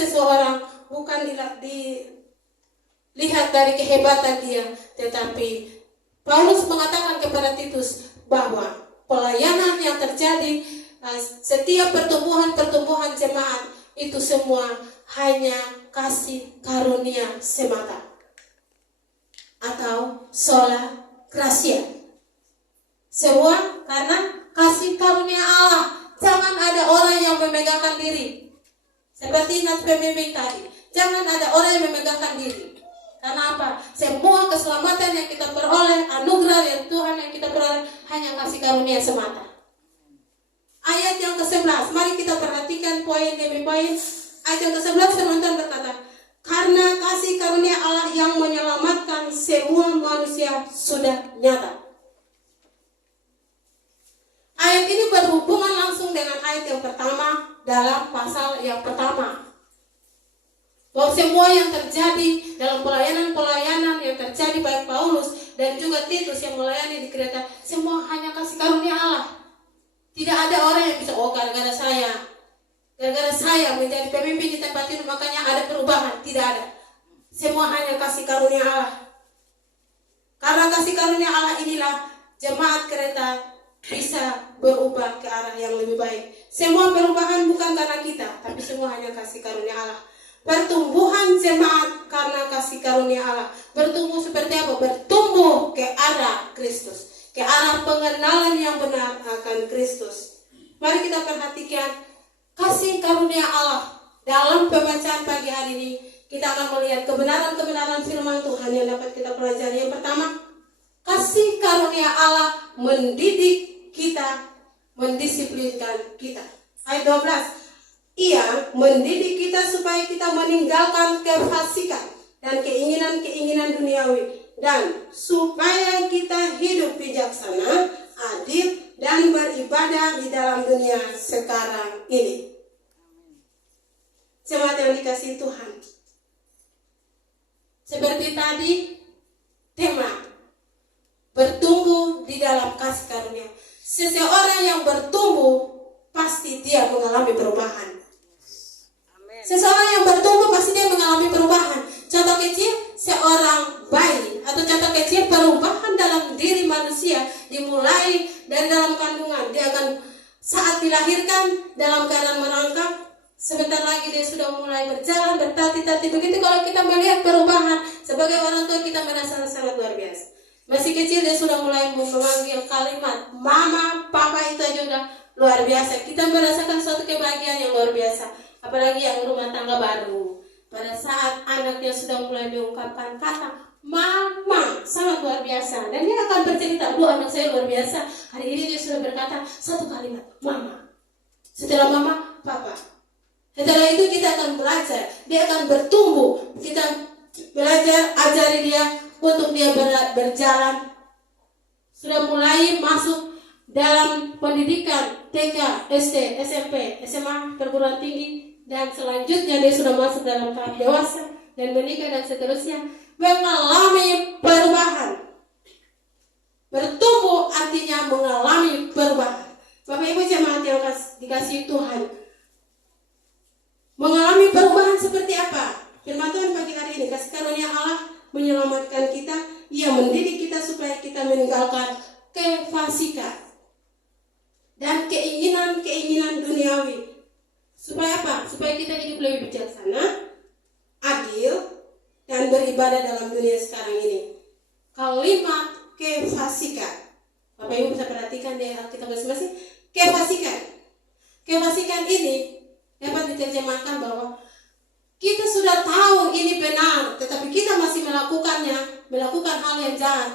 seseorang bukan dilihat dari kehebatan dia, tetapi Paulus mengatakan kepada Titus bahwa pelayanan yang terjadi, setiap pertumbuhan jemaat itu semua hanya kasih karunia semata atau sola gratia. Semua karena kasih karunia Allah. Jangan ada orang yang memegahkan diri. Seperti ingat pembimbing tadi, jangan ada orang yang memegahkan diri. Karena apa? Semua keselamatan yang kita peroleh, anugerah yang Tuhan yang kita peroleh hanya kasih karunia semata. Ayat yang ke-11, mari kita perhatikan poin demi poin. Ayat yang ke-11 firman Tuhan berkata, karena kasih karunia Allah yang menyelamatkan semua manusia sudah nyata. Ayat ini berhubungan langsung dengan ayat yang pertama dalam pasal yang pertama. Bahwa semua yang terjadi dalam pelayanan-pelayanan yang terjadi baik Paulus dan juga Titus yang melayani di Kreta, semua hanya kasih karunia Allah. Tidak ada orang yang bisa, gara-gara saya menjadi pemimpin di tempat ini makanya ada perubahan. Tidak ada. Semua hanya kasih karunia Allah. Karena kasih karunia Allah inilah jemaat Kreta bisa berubah ke arah yang lebih baik. Semua perubahan bukan karena kita, tapi semua hanya kasih karunia Allah. Pertumbuhan jemaat karena kasih karunia Allah. Bertumbuh seperti apa? Bertumbuh ke arah Kristus, ke arah pengenalan yang benar akan Kristus. Mari kita perhatikan kasih karunia Allah. Dalam pembacaan pagi hari ini kita akan melihat kebenaran-kebenaran firman Tuhan yang dapat kita pelajari. Yang pertama, kasih karunia Allah mendidik kita, mendisiplinkan kita. Ayat 12, Ia mendidik kita supaya kita meninggalkan kefasikan dan keinginan-keinginan duniawi, dan supaya kita hidup bijaksana, adil, dan beribadah di dalam dunia sekarang ini. Jemaat yang dikasihi Tuhan, seperti tadi tema bertumbuh di dalam kasih karunia. Seseorang yang bertumbuh pasti dia mengalami perubahan. Seseorang yang bertumbuh pasti dia mengalami perubahan. Contoh kecil, seorang bayi atau contoh kecil perubahan dalam diri manusia dimulai dari dalam kandungan. Dia akan saat dilahirkan dalam keadaan merangkak, sebentar lagi dia sudah mulai berjalan, bertati-tati. Begitu kalau kita melihat perubahan, sebagai orang tua kita merasa sangat luar biasa. Masih kecil dia sudah mulai memanggil kalimat mama, papa, itu aja udah luar biasa. Kita merasakan suatu kebahagiaan yang luar biasa. Apalagi yang rumah tangga baru, pada saat anaknya sudah mulai mengungkapkan kata mama, sangat luar biasa. Dan dia akan bercerita, anak saya luar biasa, hari ini dia sudah berkata satu kalimat mama. Setelah mama, papa. Setelah itu kita akan belajar, dia akan bertumbuh. Kita belajar, ajari dia untuk dia berjalan. Sudah mulai masuk dalam pendidikan TK, SD, SMP, SMA, perguruan tinggi, dan selanjutnya dia sudah masuk dalam tahap dewasa dan menikah dan seterusnya, mengalami perubahan. Bertumbuh artinya mengalami perubahan. Bapak Ibu jemaat yang dikasihi Tuhan, mengalami perubahan seperti apa? Firman Tuhan pagi hari ini, kasih karunia Allah menyelamatkan kita. Ia mendidik kita supaya kita meninggalkan kefasikan dan keinginan-keinginan duniawi. Supaya apa? Supaya kita hidup lebih bijaksana, adil, dan beribadah dalam dunia sekarang ini. Kalimat kefasikan, Bapak Ibu bisa perhatikan di Alkitab masing-masing. Kefasikan ini dapat diterjemahkan bahwa kita sudah tahu ini benar, tetapi kita masih melakukan hal yang jahat.